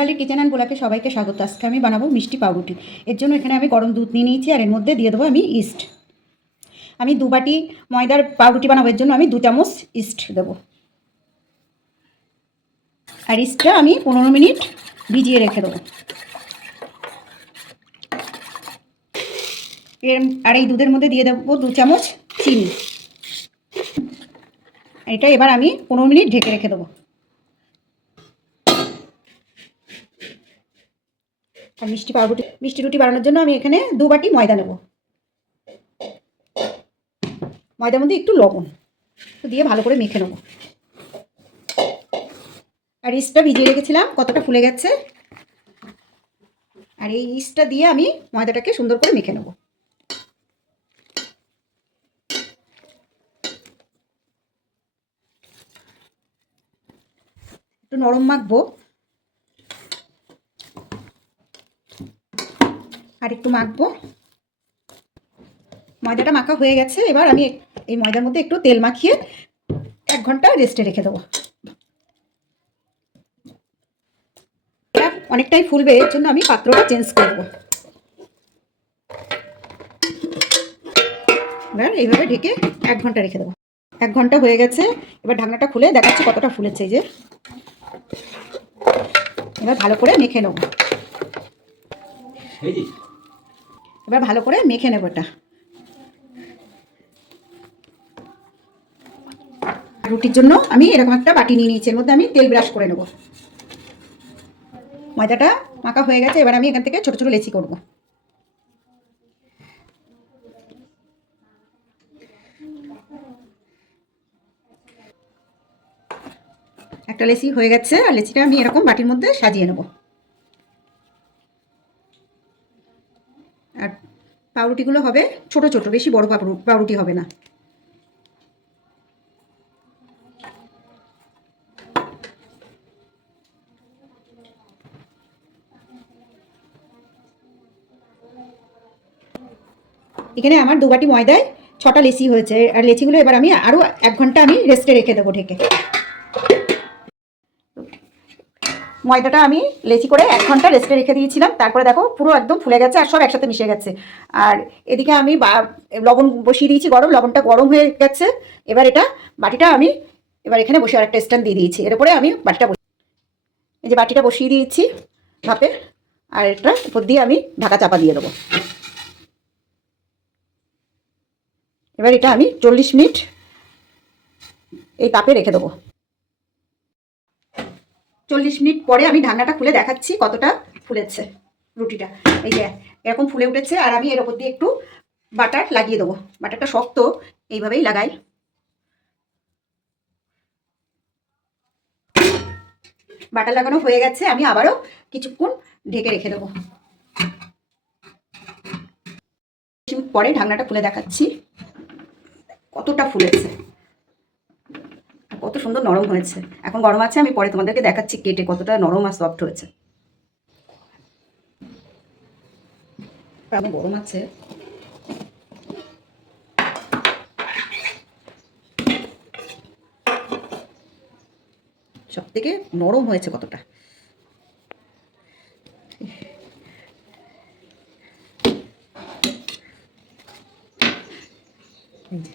Kali kitchen and গোলাকে সবাইকে স্বাগত। আজকে আমি বানাবো মিষ্টি পাউরুটি। এর জন্য এখানে আমি গরম দুধ নিয়ে নিয়েছি, আর এর মধ্যে দিয়ে দেবো আমি ইস্ট আমি দু বাটি ময়দার পাউরুটি বানাবো, এর জন্য আমি দু চামচ ইস্ট দেবো। আর ইস্টটা আমি পনেরো মিনিট ভিজিয়ে রেখে দেবো। এর, আর এই দুধের মধ্যে দিয়ে দেবো দু চামচ চিনি। এটা এবার আমি পনেরো মিনিট ঢেকে রেখে দেবো। আর মিষ্টি পাউরুটি মিষ্টি রুটি বানানোর জন্য আমি এখানে দু বাটি ময়দা নেব। ময়দার মধ্যে একটু লবণ দিয়ে ভালো করে মেখে নেব। আর ইস্টটা ভিজিয়ে রেখেছিলাম, কতটা ফুলে গেছে। আর এই ইস্টটা দিয়ে আমি ময়দাটাকে সুন্দর করে মেখে নেব। একটু নরম মাখবো। আর একটু মাখবো। ময়দাটা মাখা হয়ে গেছে, এবার আমি এই ময়দার মধ্যে একটু তেল মাখিয়ে এক ঘণ্টা রেস্টে রেখে দেবো। অনেকটাই ফুলবে, এর জন্য আমি পাত্রটা চেঞ্জ করব এবার এইভাবে ঢেকে এক ঘণ্টা রেখে দেবো। এক ঘণ্টা হয়ে গেছে, এবার ঢাকনাটা খুলে দেখাচ্ছি কতটা ফুলেছে যে। এবার ভালো করে মেখে নেব। এবার ভালো করে মেখে নেব এটা। রুটির জন্য আমি এরকম একটা বাটি নিয়ে নিয়েছি, এর মধ্যে আমি তেল ব্রাশ করে নেব। ময়দাটা মাখা হয়ে গেছে, এবার আমি এখান থেকে ছোট ছোট লেচি করব। একটা লেচি হয়ে গেছে, আর লেচিটা আমি এরকম বাটির মধ্যে সাজিয়ে নেব। আর পাউরুটিগুলো হবে ছোট ছোট, বেশি বড় পাউরু পাউরুটি হবে না। এখানে আমার দু বাটি ময়দায় ছটা লেচি হয়েছে। আর লেচিগুলো এবার আমি আরও এক ঘণ্টা আমি রেস্টে রেখে দেবো ঢেকে। ময়দাটা আমি লেচি করে এক ঘণ্টা রেস্টে রেখে দিয়েছিলাম। তারপরে দেখো পুরো একদম ফুলে গেছে আর সব একসাথে মিশে গেছে। আর এদিকে আমি লবণ বসিয়ে দিয়েছি গরম, লবণটা গরম হয়ে গেছে। এবার এটা বাটিটা আমি এবার এখানে বসে আরেকটা স্ট্যান্ড দিয়ে দিয়েছি। এর উপরে আমি বাটিটা এই যে বাটিটা বসিয়ে দিয়েছি ভাপে। আর এটা উপর দিয়ে আমি ঢাকা চাপা দিয়ে দেবো। এবার এটা আমি চল্লিশ মিনিট এই তাপে রেখে দেবো। চল্লিশ মিনিট পরে আমি ঢাকনাটা খুলে দেখাচ্ছি কতটা ফুলেছে রুটিটা। এই যে, এরকম ফুলে উঠেছে আর আমি এর ওপর দিয়ে একটু বাটার লাগিয়ে দেবো। বাটারটা শক্ত, এইভাবেই লাগাই। বাটার লাগানো হয়ে গেছে, আমি আবারও কিছুক্ষণ ঢেকে রেখে দেবো। পরে ঢাকনাটা খুলে দেখাচ্ছি কতটা ফুলেছে। কত সুন্দর নরম হয়েছে। এখন গরম আছে, আমি পরে তোমাদেরকে দেখাচ্ছি কেটে কতটা নরম আর সফট হয়েছে। গরম আছে। সব থেকে নরম হয়েছে কতটা? এই যে।